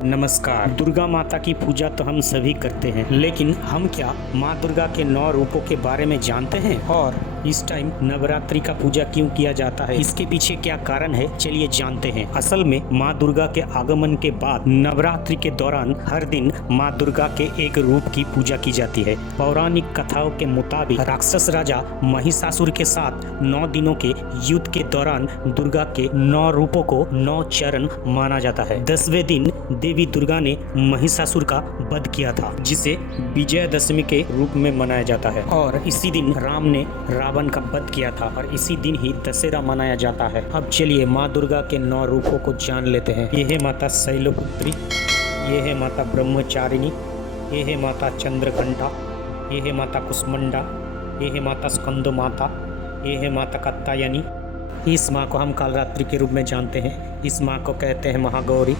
नमस्कार। दुर्गा माता की पूजा तो हम सभी करते हैं, लेकिन हम क्या माँ दुर्गा के 9 रूपों के बारे में जानते हैं? और इस टाइम नवरात्रि का पूजा क्यों किया जाता है, इसके पीछे क्या कारण है, चलिए जानते हैं। असल में माँ दुर्गा के आगमन के बाद नवरात्रि के दौरान हर दिन माँ दुर्गा के एक रूप की पूजा की जाती है। पौराणिक कथाओं के मुताबिक राक्षस राजा महिषासुर के साथ 9 दिनों के युद्ध के दौरान दुर्गा के 9 रूपों को 9 चरण माना जाता है। 10वें दिन देवी दुर्गा ने महिषासुर का वध किया था, जिसे विजयदशमी के रूप में मनाया जाता है। और इसी दिन राम ने रावण का वध किया था और इसी दिन ही दशहरा मनाया जाता है। अब चलिए माँ दुर्गा के 9 रूपों को जान लेते हैं। ये है माता शैलपुत्री, ये है माता ब्रह्मचारिणी, ये है माता चंद्रघंटा, ये है माता कुष्मांडा, ये है माता स्कंद माता, ये है माता कात्यायनी। इस माँ को हम कालरात्रि के रूप में जानते हैं। इस माँ को कहते हैं महागौरी,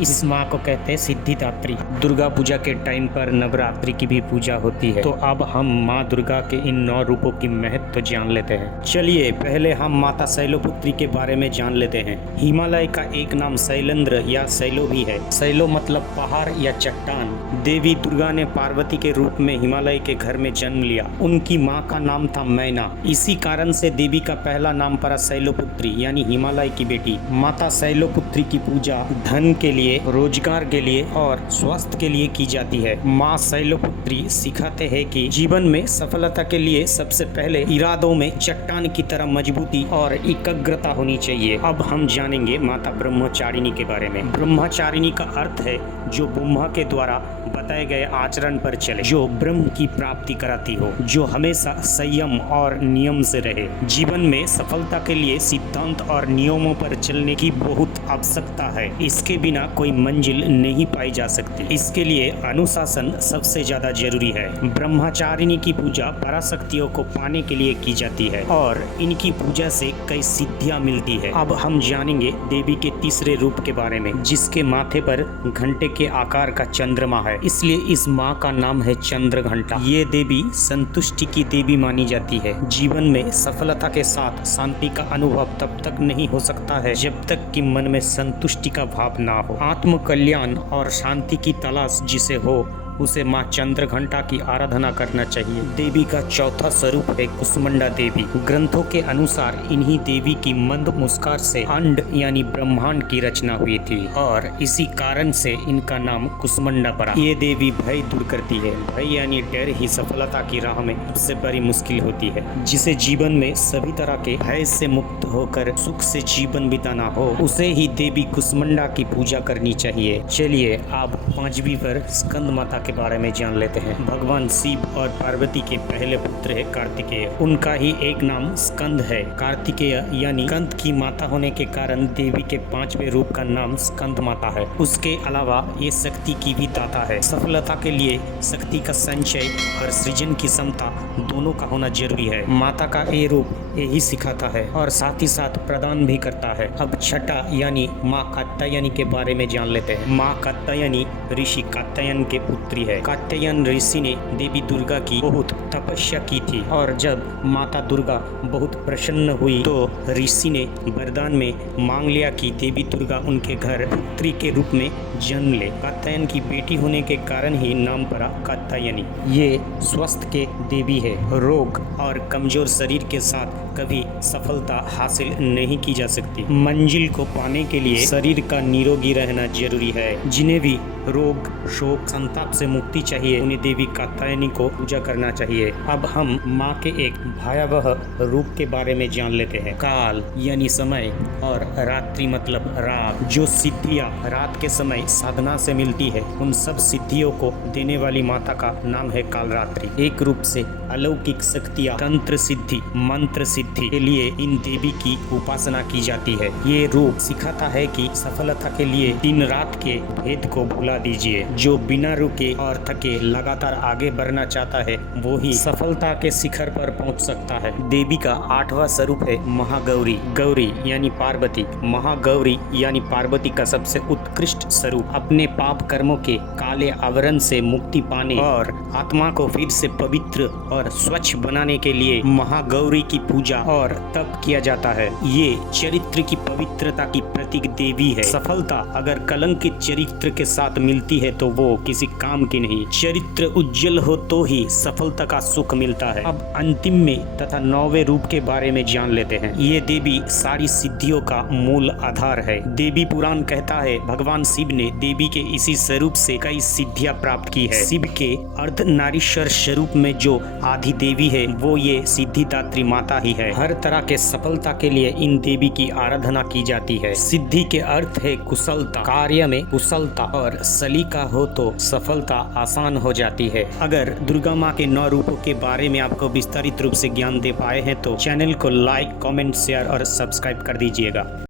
इस माँ को कहते हैं सिद्धिदात्री। दुर्गा पूजा के टाइम पर नवरात्रि की भी पूजा होती है। तो अब हम माँ दुर्गा के इन 9 रूपों की महत्व जान लेते हैं। चलिए पहले हम माता शैलपुत्री के बारे में जान लेते हैं। हिमालय का एक नाम शैलेंद्र या शैलो भी है। शैलो मतलब पहाड़ या चट्टान। देवी दुर्गा ने पार्वती के रूप में हिमालय के घर में जन्म लिया। उनकी माँ का नाम था मैना। इसी कारण से देवी का पहला नाम पड़ा शैलपुत्री यानी हिमालय की बेटी। माता शैलपुत्री की पूजा धन के लिए, रोजगार के लिए और स्वास्थ्य के लिए की जाती है। माँ शैलपुत्री सिखाते हैं कि जीवन में सफलता के लिए सबसे पहले इरादों में चट्टान की तरह मजबूती और एकाग्रता होनी चाहिए। अब हम जानेंगे माता ब्रह्मचारिणी के बारे में। ब्रह्मचारिणी का अर्थ है जो ब्रह्मा के द्वारा बताए गए आचरण पर चले, जो ब्रह्म की प्राप्ति कराती हो, जो हमेशा संयम और नियम से रहे। जीवन में सफलता के लिए सिद्धांत और नियमों पर चलने की बहुत आवश्यकता है। इसके बिना कोई मंजिल नहीं पाई जा सकती। इसके लिए अनुशासन सबसे ज्यादा जरूरी है। ब्रह्मचारिणी की पूजा पराशक्तियों को पाने के लिए की जाती है और इनकी पूजा से कई सिद्धियां मिलती है। अब हम जानेंगे देवी के तीसरे रूप के बारे में, जिसके माथे पर घंटे के आकार का चंद्रमा है, इसलिए इस माँ का नाम है चंद्रघंटा। ये देवी संतुष्टि की देवी मानी जाती है। जीवन में सफलता के साथ शांति का अनुभव तब तक नहीं हो सकता है जब तक कि मन में संतुष्टि का भाव ना हो। आत्म कल्याण और शांति की तलाश जिसे हो, उसे माँ चंद्रघंटा की आराधना करना चाहिए। देवी का चौथा स्वरूप है कुष्मांडा देवी। ग्रंथों के अनुसार इन्हीं देवी की मंद मुस्कान से अंड यानी ब्रह्मांड की रचना हुई थी और इसी कारण से इनका नाम कुष्मांडा पड़ा। ये देवी भय दूर करती है। भय यानी डर ही सफलता की राह में सबसे बड़ी मुश्किल होती है। जिसे जीवन में सभी तरह के भय से मुक्त होकर सुख से जीवन बिताना हो, उसे ही देवी कुष्मांडा की पूजा करनी चाहिए। चलिए अब 5वीं पर स्कंद माता के बारे में जान लेते हैं। भगवान शिव और पार्वती के पहले पुत्र है कार्तिकेय। उनका ही एक नाम स्कंद है। कार्तिकेय यानी स्कंद की माता होने के कारण देवी के 5वें रूप का नाम स्कंद माता है। उसके अलावा ये शक्ति की भी दाता है। सफलता के लिए शक्ति का संचय और सृजन की क्षमता दोनों का होना जरूरी है। माता का ये रूप यही सिखाता है और साथ ही साथ प्रदान भी करता है। अब छठा यानी माँ कात्यायनी के बारे में जान लेते हैं। माँ कात्यायनी ऋषि कात्यायन के पुत्री है। कात्यायन ऋषि ने देवी दुर्गा की बहुत तपस्या की थी और जब माता दुर्गा बहुत प्रसन्न हुई तो ऋषि ने वरदान में मांग लिया कि देवी दुर्गा उनके घर पुत्री के रूप में जन्म ले। कात्यायन की बेटी होने के कारण ही नाम पड़ा कात्यायनी। ये स्वस्थ के देवी है। रोग और कमजोर शरीर के साथ कभी सफलता हासिल नहीं की जा सकती। मंजिल को पाने के लिए शरीर का निरोगी रहना जरूरी है। जिन्हें भी रोग, शोक, संताप से मुक्ति चाहिए, उन्हें देवी कात्यायनी को पूजा करना चाहिए। अब हम माँ के एक भयावह रूप के बारे में जान लेते हैं। काल यानी समय और रात्रि मतलब रात। जो सिद्धियाँ रात के समय साधना से मिलती है, उन सब सिद्धियों को देने वाली माता का नाम है कालरात्रि। एक रूप से अलौकिक शक्तियाँ, तंत्र सिद्धि, मंत्र सिद्धि के लिए इन देवी की उपासना की जाती है। ये रूप सिखाता है कि सफलता के लिए दिन रात के भेद को भुला दीजिए। जो बिना रुके और थके लगातार आगे बढ़ना चाहता है वो ही सफलता के शिखर पर पहुंच सकता है। देवी का 8वां स्वरूप है महागौरी। गौरी यानी पार्वती, महागौरी यानी पार्वती का सबसे उत्कृष्ट स्वरूप। अपने पाप कर्मों के काले आवरण से मुक्ति पाने और आत्मा को फिर से पवित्र और स्वच्छ बनाने के लिए महागौरी की पूजा और तप किया जाता है। ये चरित्र की पवित्रता की प्रतीक देवी है। सफलता अगर कलंकित चरित्र के साथ मिलती है तो वो किसी काम की नहीं। चरित्र उज्जवल हो तो ही सफलता का सुख मिलता है। अब अंतिम में तथा 9वें रूप के बारे में जान लेते हैं। ये देवी सारी सिद्धियों का मूल आधार है। देवी पुराण कहता है भगवान शिव ने देवी के इसी स्वरूप से कई सिद्धियां प्राप्त की है। शिव के अर्धनारीश्वर स्वरूप में जो आदि देवी है वो ये सिद्धिदात्री माता ही है। हर तरह के सफलता के लिए इन देवी की आराधना की जाती है। सिद्धि के अर्थ है कुशलता, कार्य में कुशलता और सलीका हो तो सफलता आसान हो जाती है। अगर दुर्गा माँ के 9 रूपों के बारे में आपको विस्तारित रूप से ज्ञान दे पाए हैं तो चैनल को लाइक, कमेंट, शेयर और सब्सक्राइब कर दीजिएगा।